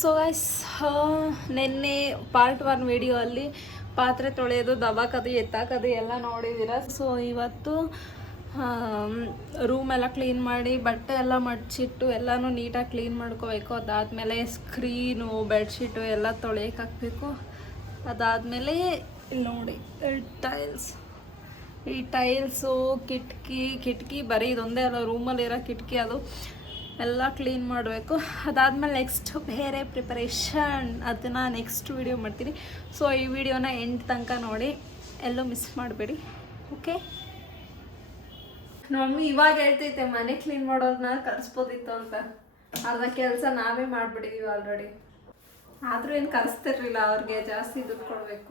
So guys, ನಿನ್ನೆ part 1 video ಅಲ್ಲಿ ಪಾತ್ರೆ ತೊಳೆಯೋದು, ದಬಾಕದು, ಎತ್ತಾಕದು ಎಲ್ಲ ನೋಡಿದ್ದೀರ. ಸೊ ಇವತ್ತು ರೂಮ್ ಎಲ್ಲ ಕ್ಲೀನ್ ಮಾಡಿ ಬಟ್ಟೆ ಎಲ್ಲ ಮಡ್ಚಿಟ್ಟು ಎಲ್ಲನೂ ನೀಟಾಗಿ ಕ್ಲೀನ್ ಮಾಡ್ಕೋಬೇಕು. ಅದಾದಮೇಲೆ ಸ್ಕ್ರೀನು, ಬೆಡ್ಶೀಟು ಎಲ್ಲ ತೊಳೆಯಕ್ಕೆ ಹಾಕಬೇಕು. ಅದಾದಮೇಲೆ ಇಲ್ಲಿ ನೋಡಿ ಈ ಟೈಲ್ಸು, ಕಿಟಕಿ ಬರೀ ಇದೊಂದೇ ಅಲ್ಲ, ರೂಮಲ್ಲಿರೋ ಕಿಟಕಿ ಅದು ಎಲ್ಲ ಕ್ಲೀನ್ ಮಾಡಬೇಕು. ಅದಾದಮೇಲೆ ನೆಕ್ಸ್ಟ್ ಬೇರೆ ಪ್ರಿಪರೇಷನ್, ಅದನ್ನು ನೆಕ್ಸ್ಟ್ ವಿಡಿಯೋ ಮಾಡ್ತೀನಿ. ಸೊ ಈ ವಿಡಿಯೋನ ಎಂಡ್ ತನಕ ನೋಡಿ, ಎಲ್ಲೂ ಮಿಸ್ ಮಾಡಬೇಡಿ. ಓಕೆ, ಮಮ್ಮಿ ಇವಾಗ ಹೇಳ್ತೈತೆ ಮನೆ ಕ್ಲೀನ್ ಮಾಡೋದನ್ನ ಕರೆಸ್ಬೋದಿತ್ತು ಅಂತ. ಅರ್ಧ ಕೆಲಸ ನಾವೇ ಮಾಡಿಬಿಟ್ಟಿದ್ದೀವಿ ಆಲ್ರೆಡಿ. ಆದರೂ ಏನು ಕರೆಸ್ತಿರ್ಲಿಲ್ಲ, ಅವ್ರಿಗೆ ಜಾಸ್ತಿ ದುಡ್ಡು ಕೊಡಬೇಕು.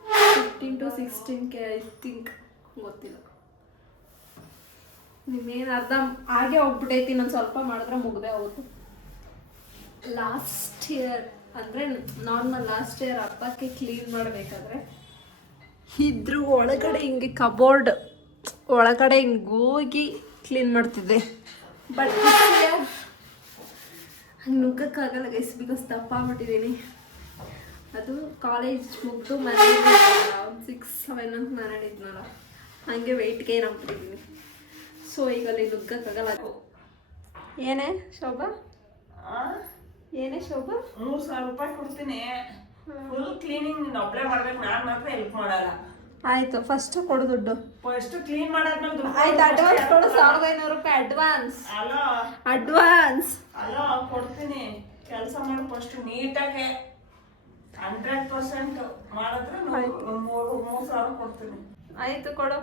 15 to 16K ಐ ಥಿಂಕ್, ಗೊತ್ತಿಲ್ಲ. ನಿನ್ನೇನು ಅರ್ಧ ಹಾಗೆ ಹೋಗ್ಬಿಟ್ಟೈತಿ, ಇನ್ನೊಂದು ಸ್ವಲ್ಪ ಮಾಡಿದ್ರೆ ಮುಗ್ದೆ ಹೋಗುತ್ತೆ. ಲಾಸ್ಟ್ ಇಯರ್ ಅಂದರೆ ನಾರ್ಮಲ್ ಲಾಸ್ಟ್ ಇಯರ್ ಹಬ್ಬಕ್ಕೆ ಕ್ಲೀನ್ ಮಾಡಬೇಕಾದ್ರೆ ಇದ್ರ ಒಳಗಡೆ ಹಿಂಗೆ ಕಬೋರ್ಡ್ ಒಳಗಡೆ ಹಿಂಗೆ ಹೋಗಿ ಕ್ಲೀನ್ ಮಾಡ್ತಿದ್ದೆ. ಬಟ್ ಹಂಗೆ ನುಗ್ಗಕ್ಕಾಗಲ್ಲ ಗೈಸ್, ಬಿಕಾಸ್ ದಪ್ಪ ಆಗ್ಬಿಟ್ಟಿದ್ದೀನಿ. ಅದು ಕಾಲೇಜ್ ಮುಗಿದು ಮನೇಲಿ 6-7 ಅಂತ ನಾನಿದ್ನಲ್ಲ, ಹಾಗೆ ವೆಯ್ಟ್ ಗೇನ್ ಆಗ್ಬಿಟ್ಟಿದ್ದೀನಿ. ಸೊ ಈಗ ಅಲ್ಲಿ ನುಗ್ಗಕ್ಕಾಗಲ್ಲ. ಏನೇ ಶೋಭಾ, ಏನೇ ಶೋಭಾ, 3,000 ರೂಪಾಯಿ ಕೊಡ್ತೀನಿ, ಫುಲ್ ಕ್ಲೀನಿಂಗ್ ನೀನು ಒಬ್ಬರೇ ಮಾಡ್ಬೇಕು, ನಾನು ಮಾತ್ರ ಹೆಲ್ಪ್ ಮಾಡಲ್ಲ. ಆಯ್ತು, ಫಸ್ಟ್ ಕೊಡು ದುಡ್ಡು. ಫಸ್ಟ್ ಕ್ಲೀನ್ ಮಾಡಾದ್ಮೇಲೆ ಆಯ್ತು, ಅಡ್ವಾನ್ಸ್ ಕೊಡು. 1,500 ರೂಪಾಯಿ ಅಡ್ವಾನ್ಸ್. ಅಲೋ ಅಡ್ವಾನ್ಸ್ ಅಲೋ ಕೊಡ್ತೀನಿ. ಕೆಲಸ ಮಾಡಿ ಫಸ್ಟ್ ನೀಟಾಗಿ 100% ಮಾಡಿದ್ರೆ 3,000 ಕೊಡ್ತೀನಿ. ಆಯ್ತು ಕೊಡು.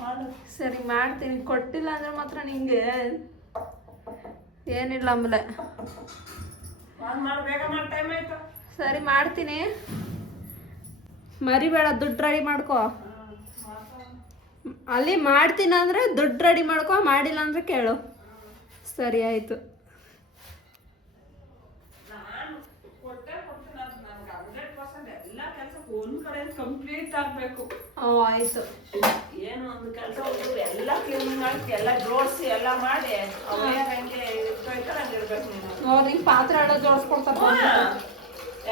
ಮಾಡು. ಸರಿ ಮಾಡ್ತೀನಿ. ಕೊಟ್ಟಿಲ್ಲ ಅಂದ್ರೆ ಮಾತ್ರ ನಿಂಗೆ ಏನಿಲ್ಲ ಆಮೇಲೆ. ಮಾಡು, ಬೇಗ ಮಾಡಿ, ಟೈಮ್ ಆಯ್ತು. ಸರಿ ಮಾಡ್ತೀನಿ, ಮರಿಬೇಡ. ದುಡ್ಡು ರೆಡಿ ಮಾಡ್ಕೋ. ಅಲ್ಲಿ ಮಾಡ್ತೀನಿ ಅಂದರೆ ದುಡ್ಡು ರೆಡಿ ಮಾಡ್ಕೋ, ಮಾಡಿಲ್ಲ ಅಂದರೆ ಕೇಳು. ಸರಿ ಆಯಿತು. ಒಂದ್ ಕಡೆ ಕಂಪ್ಲೀಟ್ ಆಗ್ಬೇಕು. ಆಯ್ತು. ಏನು ಒಂದು ಕೆಲಸ ಎಲ್ಲ ಕ್ಲೀನ್ ಮಾಡಿ, ಎಲ್ಲ ಜೋಡಿಸಿ ಎಲ್ಲ ಮಾಡಿ ಹಂಗೆ ಇರ್ಬೇಕು. ನೀನು ನಿಂಗೆ ಪಾತ್ರೆ ಎಲ್ಲ ಜೋಡಿಸ್ಕೊಡ್ತಾರೆ,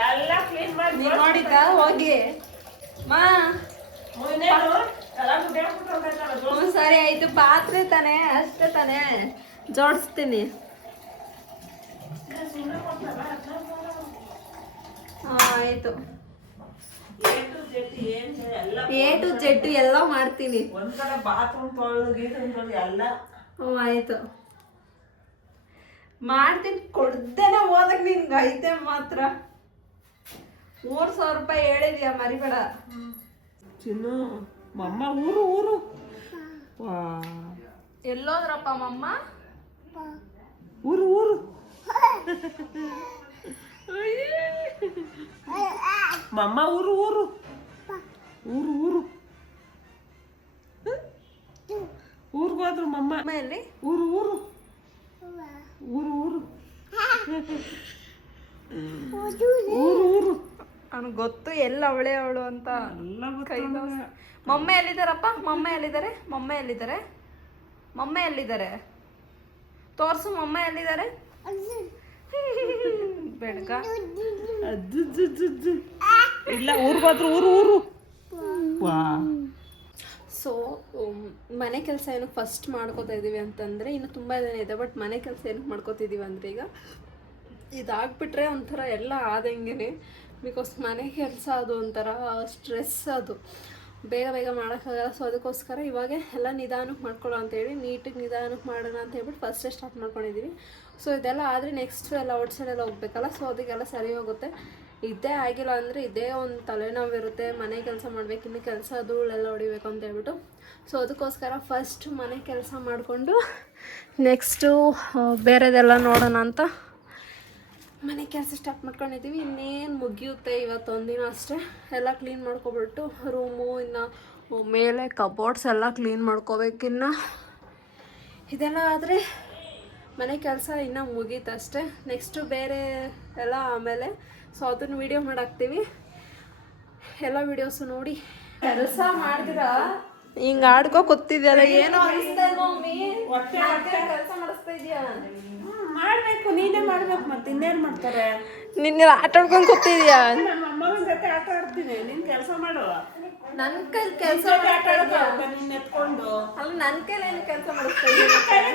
ಎಲ್ಲ ಕ್ಲೀನ್ ಮಾಡಿ ನೋಡಿದ್ದ ಹೋಗಿ ಮಾ. ಸರಿ ಆಯ್ತು, ಪಾತ್ರೆ ತಾನೇ, ಅಷ್ಟೇ ತಾನೇ, ಜೋಡಿಸ್ತೀನಿ. ಆಯ್ತು, A to Z ಎಲ್ಲ ಮಾಡ್ತೀನಿ. ಒಂದ್ ಕಡೆ ಬಾತ್ರೂಮ್ ತೊಳೆದು ಎಲ್ಲ. ಆಯ್ತು ಮಾಡ್ತೀನಿ. ಕೊಡ್ದೇನೆ ಹೋದಾಗ ನಿನ್ಗೆ ಐತೆ ಮಾತ್ರ. 3,000 ರೂಪಾಯಿ ಹೇಳಿದ್ಯಾ, ಮರಿಬೇಡ. ಚಿನ್ನು, ಮಮ್ಮ ಊರು ಎಲ್ಲೋದ್ರಪ್ಪ ಮಮ್ಮ? ಊರು ಮಮ್ಮ ಊರು ಊರ್ಗೋದ್ರು ಮಮ್ಮ. ಎಲ್ಲಿ? ಊರು ಅವ್ನು ಗೊತ್ತು ಎಲ್ಲ ಅವಳು ಅಂತ. ಮಮ್ಮ ಎಲ್ಲಿದ್ದಾರಪ್ಪ? ಮಮ್ಮ ಎಲ್ಲಿದ್ದಾರೆ ತೋರ್ಸು. ಮಮ್ಮ ಎಲ್ಲಿದ್ದಾರೆ? ಬೆಳಗ ಇಲ್ಲ, ಊರ್ಗೋದ್ರು. ಊರು. ಸೊ ಮನೆ ಕೆಲಸ ಏನಕ್ಕೆ ಫಸ್ಟ್ ಮಾಡ್ಕೋತಾ ಇದ್ದೀವಿ ಅಂತಂದರೆ, ಇನ್ನು ತುಂಬ ಜನ ಇದೆ, ಬಟ್ ಮನೆ ಕೆಲಸ ಏನಕ್ಕೆ ಮಾಡ್ಕೋತಿದ್ದೀವಿ ಅಂದರೆ, ಈಗ ಇದಾಗ್ಬಿಟ್ರೆ ಒಂಥರ ಎಲ್ಲ ಆದಂಗೆ. ಬಿಕಾಸ್ ಮನೆ ಕೆಲಸ ಅದು ಒಂಥರ ಸ್ಟ್ರೆಸ್, ಅದು ಬೇಗ ಮಾಡೋಕ್ಕಾಗಲ್ಲ. ಸೊ ಅದಕ್ಕೋಸ್ಕರ ಇವಾಗ ಎಲ್ಲ ನಿಧಾನಕ್ಕೆ ಮಾಡ್ಕೊಳ್ಳೋ ಅಂತೇಳಿ, ನೀಟಾಗಿ ನಿಧಾನಕ್ಕೆ ಮಾಡೋಣ ಅಂತ ಹೇಳ್ಬಿಟ್ಟು ಫಸ್ಟೇ ಸ್ಟಾರ್ಟ್ ಮಾಡ್ಕೊಂಡಿದ್ದೀವಿ. ಸೊ ಇದೆಲ್ಲ ಆದರೆ ನೆಕ್ಸ್ಟ್ ಎಲ್ಲ ಔಟ್ಸೈಡೆಲ್ಲ ಹೋಗ್ಬೇಕಲ್ಲ, ಸೊ ಅದಕ್ಕೆಲ್ಲ ಸರಿ ಹೋಗುತ್ತೆ. ಇದೇ ಆಗಿಲ್ಲ ಅಂದರೆ ಇದೇ ಒಂದು ತಲೆನೋವಿರುತ್ತೆ. ಮನೆ ಕೆಲಸ ಮಾಡಬೇಕು, ಇನ್ನು ಕೆಲಸ ಧೂಳೆಲ್ಲ ಹೊಡಿಬೇಕು ಅಂತ ಹೇಳ್ಬಿಟ್ಟು. ಸೊ ಅದಕ್ಕೋಸ್ಕರ ಫಸ್ಟ್ ಮನೆ ಕೆಲಸ ಮಾಡಿಕೊಂಡು ನೆಕ್ಸ್ಟು ಬೇರೆದೆಲ್ಲ ನೋಡೋಣ ಅಂತ ಮನೆ ಕೆಲಸ ಸ್ಟಾರ್ಟ್ ಮಾಡ್ಕೊಂಡಿದ್ದೀವಿ. ಇನ್ನೇನು ಮುಗಿಯುತ್ತೆ ಇವತ್ತೊಂದಿನ ಅಷ್ಟೇ. ಎಲ್ಲ ಕ್ಲೀನ್ ಮಾಡ್ಕೊಬಿಟ್ಟು ರೂಮು, ಇನ್ನು ಮೇಲೆ ಕಬೋರ್ಡ್ಸ್ ಎಲ್ಲ ಕ್ಲೀನ್ ಮಾಡ್ಕೋಬೇಕಿನ್ನು. ಇದೆಲ್ಲ ಆದರೆ ಮನೆ ಕೆಲಸ ಇನ್ನೂ ಮುಗೀತಷ್ಟೇ. ನೆಕ್ಸ್ಟು ಬೇರೆ ಎಲ್ಲ ಆಮೇಲೆ. ಸೊ ಅದನ್ನು ವೀಡಿಯೋ ಮಾಡಾಕ್ತೀವಿ. ಎಲ್ಲ ವೀಡಿಯೋಸು ನೋಡಿ. ಕೆಲಸ ಮಾಡಿದ್ರ ಹಿಂಗೆ ಆಡ್ಕೋ ಕೂತಿದ್ಯಲ್ಲ, ಏನೋ ಅನಿಸ್ತಾ ಮಮ್ಮಿ? ಕೆಲಸ ಮಾಡಿಸ್ತಾ ಇದೆಯಾ? ಮಾಡ್ಬೇಕು, ನೀನೇ ಮಾಡ್ಬೇಕು, ಮತ್ತೆ ಇನ್ನೇನ್ ಮಾಡ್ತಾರೆ? ನಿನ್ನೆ ಆಟ ಆಡ್ಕೊಂಡು ಕೂತಿದ್ಯಾ? ನಮ್ಮ ಮೊಮ್ಮಗನ ಜೊತೆ ಆಟ ಆಡ್ತೀನಿ, ನೀನ್ ಕೆಲಸ ಮಾಡು. ನನ್ನ ಕೈಲಿ ಕೆಲಸ ಆಟ ಆಡೋದು ನೀನ್ ಎತ್ಕೊಂಡು. ಅಲ್ಲ, ನನ್ನ ಕೈಲಿ ಏನು ಕೆಲಸ ಮಾಡಿಸ್ತಾ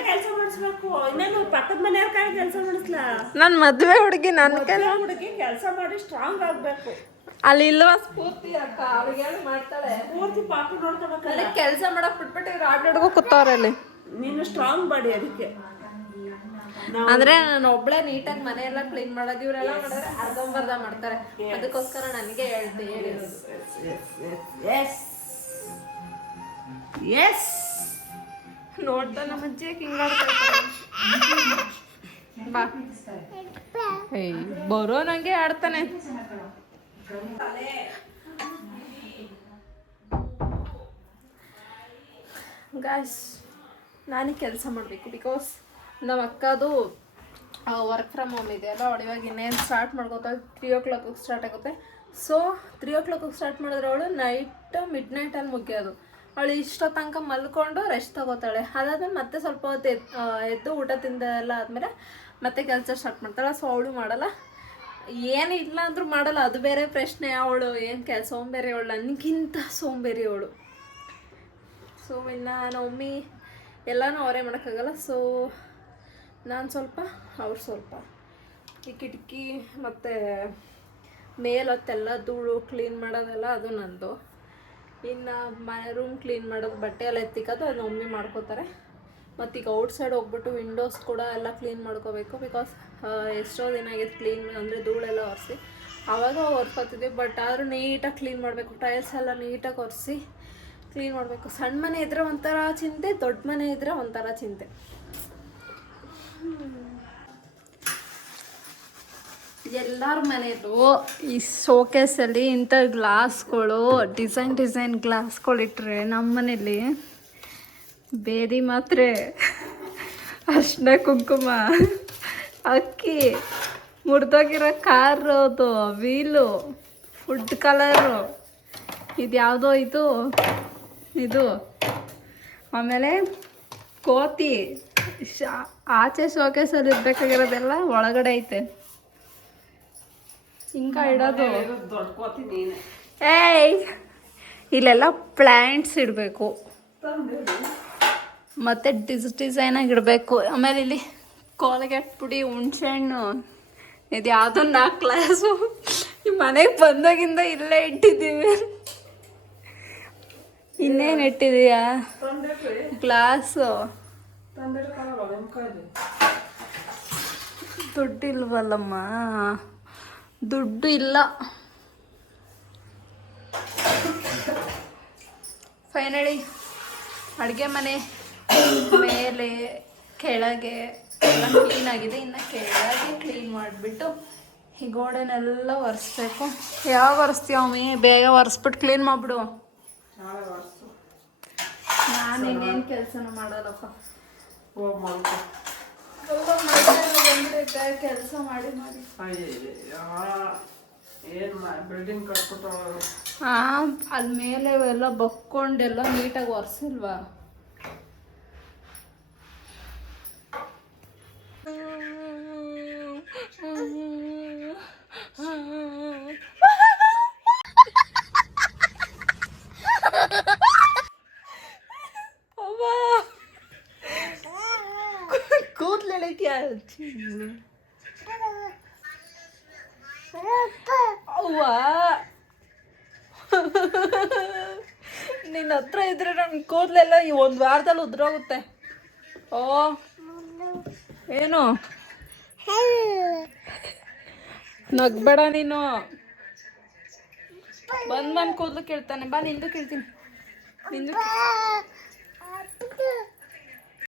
ಕೆಲಸ ಮಾಡಿಸ್ಬೇಕು. ಇನ್ನೇನು ಪಕ್ಕದ ಮನೆಯವ್ರ ಕೈ ಕೆಲಸ ಮಾಡಿಸ್ಲಾ? ನನ್ನ ಮದುವೆ ಹುಡುಗಿ ನನ್ನ ಕೈಲಿ ಹುಡುಗಿ ಕೆಲಸ ಮಾಡಿ ಸ್ಟ್ರಾಂಗ್ ಆಗ್ಬೇಕು. ಅಲ್ಲಿ ಇಲ್ವಾ ಸ್ಫೂರ್ತಿ ಅಕ್ಕ, ಅವ್ರಿಗೆ ಮಾಡ್ತಾಳೆ ಪೂರ್ತಿ ಪಾಪ ನೋಡ್ಕೋಬೇಕಲ್ಲ. ಕೆಲಸ ಮಾಡಕ್ ಬಿಟ್ಬಿಟ್ಟು ಇವ್ರು ಆಟ ಆಡ್ಕೊ ಕೂತವ್ರೆ ಅಲ್ಲಿ. ನೀನು ಸ್ಟ್ರಾಂಗ್ ಬಾಡಿ ಅದಕ್ಕೆ. ಅಂದ್ರೆ ನಾನು ಒಬ್ಳೆ ನೀಟಾಗಿ ಮನೆ ಎಲ್ಲ ಕ್ಲೀನ್ ಮಾಡೋದು, ಇವರೆಲ್ಲ ಮಾಡಿದ್ರೆ ಅರ್ಧಂಬರ್ಧ ಮಾಡ್ತಾರೆ. ಅದಕ್ಕೋಸ್ಕರ ನನಗೆ ಹೇಳಿರೋದು. ನೋಡ್ತಾ ನಮ್ಮ ಅಜ್ಜಿಗೆ ಹಿಂಗಾಡ್ತಾರೆ. ಬಾ ಬರೋ ನಂಗೆ ಆಡ್ತಾನೆ. ಗಾಯ್ಸ್, ನಾನೇ ಕೆಲಸ ಮಾಡಬೇಕು. ಬಿಕಾಸ್ ನಮ್ಮ ಅಕ್ಕದು ವರ್ಕ್ ಫ್ರಮ್ ಹೋಮ್ ಇದೆ ಅಲ್ಲ, ಅವಳು ಇವಾಗ ಇನ್ನೇನು ಸ್ಟಾರ್ಟ್ ಮಾಡ್ಕೋತಾಳೆ. 3 o'clock ಸ್ಟಾರ್ಟ್ ಆಗುತ್ತೆ. ಸೊ 3 o'clock ಸ್ಟಾರ್ಟ್ ಮಾಡಿದ್ರೆ ಅವಳು ಮಿಡ್ ನೈಟಲ್ಲಿ ಮುಗಿಯೋದು. ಅವಳು ಇಷ್ಟೋ ತನಕ ಮಲ್ಕೊಂಡು ರೆಸ್ಟ್ ತಗೋತಾಳೆ. ಅದಾದ್ಮೇಲೆ ಮತ್ತೆ ಸ್ವಲ್ಪ ಹೊತ್ತು ಎದ್ದು ಊಟ ತಿಂದೆಲ್ಲ ಆದಮೇಲೆ ಮತ್ತೆ ಕೆಲಸ ಸ್ಟಾರ್ಟ್ ಮಾಡ್ತಾಳೆ. ಸೊ ಅವಳು ಮಾಡಲ್ಲ, ಏನು ಇಲ್ಲ ಅಂದ್ರೂ ಮಾಡಲ್ಲ. ಅದು ಬೇರೆ ಪ್ರಶ್ನೆ. ಅವಳು ಏನು ಸೋಂಬೇರಿ, ಅವಳು ನನಗಿಂತ ಸೋಂಬೇರಿ ಅವಳು. ಸೊ ಇನ್ನು ನಮ್ಮ ಮಮ್ಮಿ ಎಲ್ಲನೂ ಅವರೇ ಮಾಡೋಕ್ಕಾಗಲ್ಲ. ಸೊ ನಾನು ಸ್ವಲ್ಪ, ಅವ್ರು ಸ್ವಲ್ಪ. ಈ ಕಿಟಕಿ ಮತ್ತು ಮೇಲೊತ್ತೆಲ್ಲ ಧೂಳು ಕ್ಲೀನ್ ಮಾಡೋದೆಲ್ಲ ಅದು ನಂದು. ಇನ್ನು ರೂಮ್ ಕ್ಲೀನ್ ಮಾಡೋದು, ಬಟ್ಟೆ ಎಲ್ಲ ಎತ್ತಿಕೋದು ಅದು ಮಮ್ಮಿ ಮಾಡ್ಕೋತಾರೆ. ಮತ್ತು ಈಗ ಔಟ್ಸೈಡ್ ಹೋಗ್ಬಿಟ್ಟು ವಿಂಡೋಸ್ ಕೂಡ ಎಲ್ಲ ಕ್ಲೀನ್ ಮಾಡ್ಕೋಬೇಕು. ಬಿಕಾಸ್ ಎಷ್ಟೋ ದಿನ ಆಗಿದೆ ಕ್ಲೀನ್ ಅಂದರೆ ಧೂಳೆಲ್ಲ ಒರೆಸಿ. ಆವಾಗ ಒರ್ಕೋತಿದ್ವಿ, ಬಟ್ ಆದರೂ ನೀಟಾಗಿ ಕ್ಲೀನ್ ಮಾಡಬೇಕು. ಟೈಲ್ಸ್ ಎಲ್ಲ ನೀಟಾಗಿ ಒರೆಸಿ ಕ್ಲೀನ್ ಮಾಡಬೇಕು. ಸಣ್ಣ ಮನೆ ಇದ್ದರೆ ಒಂಥರ ಚಿಂತೆ, ದೊಡ್ಡ ಮನೆ ಇದ್ದರೆ ಒಂಥರ ಚಿಂತೆ. ಎಲ್ಲರ ಮನೆಯಲ್ಲೂ ಈ ಶೋಕೇಸಲ್ಲಿ ಇಂಥ ಗ್ಲಾಸ್ಗಳು, ಡಿಸೈನ್ ಗ್ಲಾಸ್ಗಳು ಇಟ್ಟರೆ, ನಮ್ಮ ಮನೇಲಿ ಬೇದಿ ಮಾತ್ರೆ, ಅರ್ಶಿನ ಕುಂಕುಮ, ಅಕ್ಕಿ, ಮುರಿದೋಗಿರೋ ಕಾರೋದು ವೀಲು, ಫುಡ್ ಕಲರು, ಇದು ಯಾವುದೋ ಇದು ಆಮೇಲೆ ಕೋತಿ, ಆಚೆ ಶೋಕೇಸಲ್ಲಿ ಇರಬೇಕಾಗಿರೋದೆಲ್ಲ ಒಳಗಡೆ ಐತೆ. ಹಿಂಗ ಇಡೋದು. ಏಯ್, ಇಲ್ಲೆಲ್ಲ ಪ್ಲ್ಯಾಂಟ್ಸ್ ಇಡಬೇಕು, ಮತ್ತು ಡಿಸೈನಾಗಿ ಇಡಬೇಕು. ಆಮೇಲೆ ಇಲ್ಲಿ ಕೋಲ್ಗೇಟ್ ಪುಡಿ, ಹುಣ್ಸೆಹಣ್ಣು, ಇದು ಯಾವುದೋ 4 ಕ್ಲಾಸು ಈ ಮನೆಗೆ ಬಂದಾಗಿಂದ ಇಲ್ಲೇ ಇಟ್ಟಿದ್ದೀವಿ. ಇನ್ನೇನು ಇಟ್ಟಿದೀಯಾ? ಗ್ಲಾಸು. ದುಡ್ಡಿಲ್ವಲ್ಲಮ್ಮ, ದುಡ್ಡು ಇಲ್ಲ. ಫೈನಲಿ ಅಡುಗೆ ಮನೆ ಮೇಲೆ ಕೆಳಗೆ ಎಲ್ಲ ಕ್ಲೀನ್ ಆಗಿದೆ. ಇನ್ನು ಕೆಳಗೆ ಕ್ಲೀನ್ ಮಾಡಿಬಿಟ್ಟು ಈ ಗೋಡೆನೆಲ್ಲ ಒರೆಸ್ಬೇಕು. ಯಾವಾಗ ಒರೆಸ್ತೀಯ ಮಮ್ಮಿ? ಬೇಗ ಒರೆಸ್ಬಿಟ್ಟು ಕ್ಲೀನ್ ಮಾಡಿಬಿಡು. ನಾನು ಇನ್ನೇನು ಕೆಲಸನೂ ಮಾಡಲ್ಲಪ್ಪ. ಕೆಲಸ ಮಾಡಿ ಅಲ್ಲಿ ಮೇಲೆ ಎಲ್ಲ ಬಕ್ಕೊಂಡೆಲ್ಲ ನೀಟಾಗಿ ಒರೆಸಿಲ್ವಾ? ಕೂದಲೆಳೆ ಕ್ಯಾ ಅವ್ವ, ನಿನ್ನ ಹತ್ರ ಇದ್ರೆ ನನ್ನ ಕೂದಲೆಲ್ಲ ಈ 1 ವಾರದಲ್ಲಿ ಉದ್ರೋಗುತ್ತೆ. ಓ ಏನು ನಗ್ಬೇಡ ನೀನು. ಬಂದು ಕೂದಲು ಕೇಳ್ತಾನೆ. ಬಾ, ನಿಂದು ಕೇಳ್ತೀನಿ. ನಿಂದು